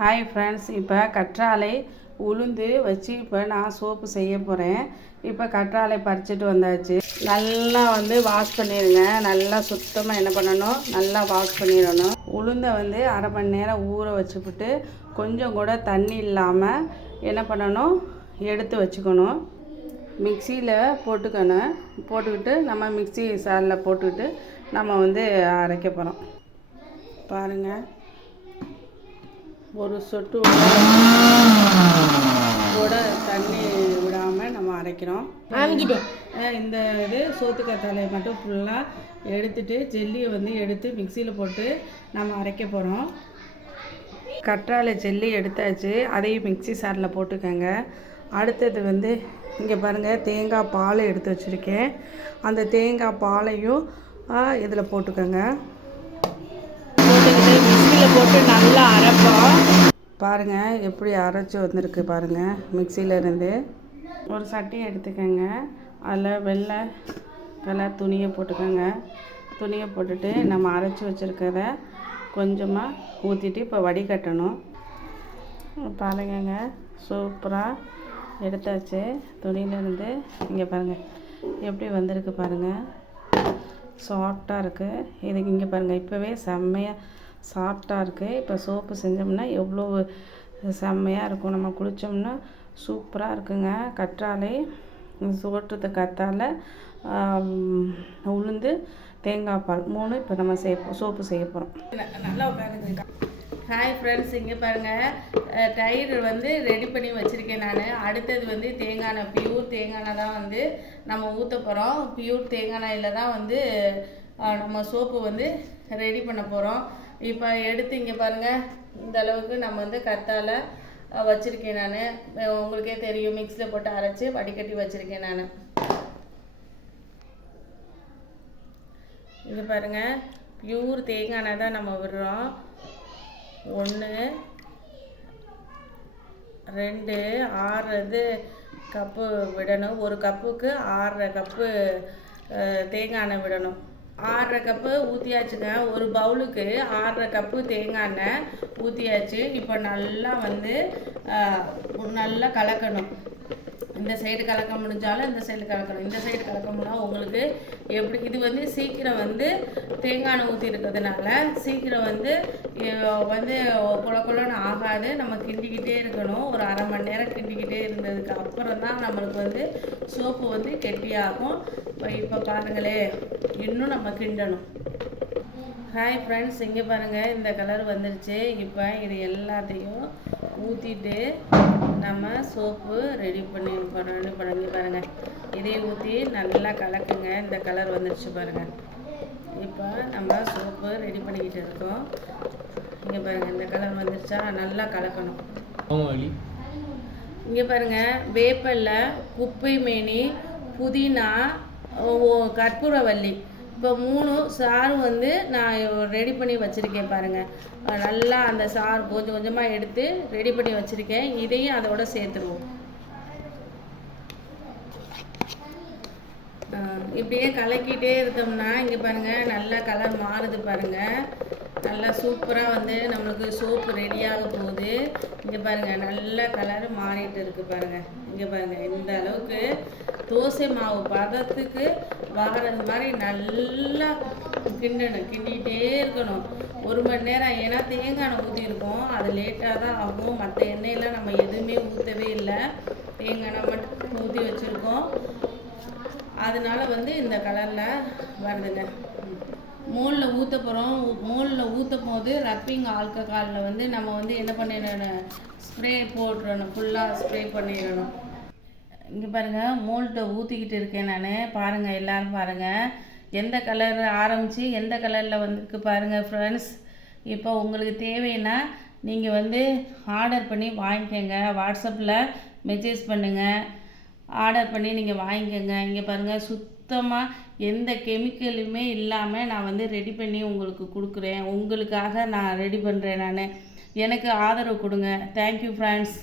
Hi friends, இப்போ கற்றாழை உளுந்து வச்சு இப்போ நான் சோப்பு செய்ய போகிறேன். இப்போ கற்றாழை பறிச்சுட்டு வந்தாச்சு. நல்லா வாஷ் பண்ணிடுங்க. நல்லா சுத்தமாக என்ன பண்ணணும், நல்லா வாஷ் பண்ணிடணும். உளுந்தை அரை மணி நேரம் ஊற வச்சுக்கிட்டு கொஞ்சம் கூட தண்ணி இல்லாமல் என்ன பண்ணணும், எடுத்து வச்சுக்கணும். மிக்சியில் போட்டுக்கிட்டு நம்ம மிக்சி சாலில் போட்டுக்கிட்டு நம்ம அரைக்க போகிறோம். பாருங்கள், ஒரு சொட்டு கூட தண்ணி விடாமல் நம்ம அரைக்கிறோம். இந்த சோத்து கற்றாழையை மட்டும் ஃபுல்லாக எடுத்துட்டு ஜெல்லியை எடுத்து மிக்சியில் போட்டு நம்ம அரைக்க போகிறோம். கற்றாழை ஜெல்லி எடுத்தாச்சு, அதையும் மிக்சி சாரில் போட்டுக்கோங்க. அடுத்தது இங்கே பாருங்கள், தேங்காய் பால் எடுத்து வச்சுருக்கேன். அந்த தேங்காய் பாலையும் இதில் போட்டுக்கோங்க. மிக்சியில் போட்டு நல்லா அரைப்போம். பாருங்கள் எப்படி அரைச்சி வந்திருக்கு பாருங்கள். மிக்சியிலேருந்து ஒரு சட்டியை எடுத்துக்கோங்க. அதில் வெள்ளை கலர் துணியை போட்டுக்கோங்க. துணியை போட்டுட்டு நம்ம அரைச்சி வச்சுருக்கிறத கொஞ்சமாக ஊற்றிட்டு இப்போ வடிகட்டணும். பாருங்கங்க, சூப்பராக எடுத்தாச்சு துணியிலேருந்து. இங்கே பாருங்கள் எப்படி வந்திருக்கு பாருங்கள், சாஃப்டாக இருக்குது. இதுக்கு இங்கே பாருங்கள், இப்போவே செம்மையாக சாஃப்டாக இருக்குது. இப்போ சோப்பு செஞ்சோம்னா எவ்வளோ செம்மையாக இருக்கும். நம்ம குளித்தோம்னா சூப்பராக இருக்குங்க. கற்றாழை, சோற்றத்தை கற்றாழை, உளுந்து, தேங்காய் பால் 3 இப்போ நம்ம சோப்பு செய்ய போகிறோம். நல்லா உட்காருங்க. ஹாய் ஃப்ரெண்ட்ஸ், இங்கே பாருங்கள், தயிர் ரெடி பண்ணி வச்சுருக்கேன் நான். அடுத்தது தேங்காய் எண்ணெய், பியூர் தேங்காய் எண்ணெய் தான் நம்ம ஊற்ற போகிறோம். பியூர் தேங்காய் எண்ணெயில் தான் நம்ம சோப்பு ரெடி பண்ண போகிறோம். இப்போ எடுத்து இங்கே பாருங்கள், இந்த அளவுக்கு நம்ம கற்றாழை வச்சுருக்கேன் நான். உங்களுக்கே தெரியும், மிக்ஸியில் போட்டு அரைச்சி வடிகட்டி வச்சுருக்கேன் நான். இங்கே பாருங்கள், பியூர் தேங்காய் எண்ணெய் தான் நம்ம விடுறோம். 1 2 6 கப்பு விடணும். ஒரு கப்புக்கு 6 கப்பு தேங்காய் எண்ணெய் விடணும். 6 கப்பு ஊற்றியாச்சுங்க. ஒரு பவுலுக்கு 6 கப்பு தேங்காய் எண்ணெய் ஊற்றியாச்சு. இப்போ நல்லா நல்லா கலக்கணும். இந்த சைடு கலக்க முடிஞ்சாலும் இந்த சைடு கலக்கணும். இந்த சைடு கலக்கணும்னா உங்களுக்கு எப்படி இது சீக்கிரம் தேங்காய் எண்ணெய் ஊற்றி இருக்கிறதுனால சீக்கிரம் குழக்குழன்னு ஆகாது. நம்ம கிண்டிக்கிட்டே இருக்கணும். ஒரு அரை மணி நேரம் கிண்டிக்கிட்டே இருந்ததுக்கு அப்புறம் தான் நம்மளுக்கு சோப்பு கெட்டியாகும். இப்போ பாருங்களே, இன்னும் நம்ம கிண்டணும். ஹாய் ஃப்ரெண்ட்ஸ், இங்கே பாருங்கள், இந்த கலர் வந்துருச்சு. இப்போ இது எல்லாத்தையும் ஊற்றிட்டு நம்ம சோப்பு ரெடி பண்ணி பாருங்கள். இதையும் ஊற்றி நல்லா கலக்குங்க. இந்த கலர் வந்துருச்சு பாருங்கள். இப்போ நம்ம சோப்பு ரெடி பண்ணிக்கிட்டு இருக்கோம். இங்கே பாருங்கள், இந்த கலர் வந்துருச்சா, நல்லா கலக்கணும். இங்கே பாருங்கள், வேப்பிலை, குப்பை மேனி, புதினா, கற்பூரவள்ளி, இப்போ 3 சாறு நான் ரெடி பண்ணி வச்சுருக்கேன் பாருங்கள். நல்லா அந்த சாறு கொஞ்சம் கொஞ்சமாக எடுத்து ரெடி பண்ணி வச்சுருக்கேன். இதையும் அதோட சேர்த்துருவோம். இப்படியே கலக்கிட்டே இருந்தோம்னா இங்கே பாருங்கள், நல்லா கலர் மாறுது பாருங்கள். நல்லா சூப்பராக நம்மளுக்கு சோப்பு ரெடியாக போகுது. இங்கே பாருங்கள், நல்ல கலர் மாறிட்டு இருக்குது பாருங்கள். இங்கே பாருங்கள், இந்த அளவுக்கு தோசை மாவு பதத்துக்கு வர்றது மாதிரி நல்லா கிண்டிகிட்டே இருக்கணும். 1 மணி நேரம். ஏன்னா தேங்காய் எண்ணெய் ஊற்றிருக்கோம், அது லேட்டாக தான் ஆகும். மற்ற எண்ணெயெல்லாம் நம்ம எதுவுமே ஊற்றவே இல்லை, தேங்காய் எண்ணெய் மட்டும் ஊற்றி வச்சுருக்கோம். அதனால இந்த கலரில் வருதுங்க. மோலில் ஊற்ற போகிறோம். மோலில் ஊற்றும் போது ரப்பிங் ஆல்கஹாலில் நம்ம என்ன பண்ணிடணும், ஸ்ப்ரே போட்டுடணும். ஃபுல்லாக ஸ்ப்ரே பண்ணிடணும். இங்கே பாருங்கள், மோல்கிட்ட ஊற்றிக்கிட்டு இருக்கேன் நான். பாருங்கள், எல்லோரும் பாருங்கள், எந்த கலர் ஆரம்பித்து எந்த கலரில் வந்திருக்கு பாருங்கள் ஃப்ரெண்ட்ஸ். இப்போ உங்களுக்கு தேவைன்னா நீங்கள் ஆர்டர் பண்ணி வாங்கிக்கோங்க. வாட்ஸ்அப்பில் மெசேஜ் பண்ணுங்கள், ஆர்டர் பண்ணி நீங்கள் வாங்கிக்கோங்க. இங்கே பாருங்கள், சுத்தமாக எந்த கெமிக்கலுமே இல்லாமல் நான் ரெடி பண்ணி உங்களுக்கு கொடுக்குறேன். உங்களுக்காக நான் ரெடி பண்ணுறேன் நான். எனக்கு ஆதரவு கொடுங்க. Thank you friends.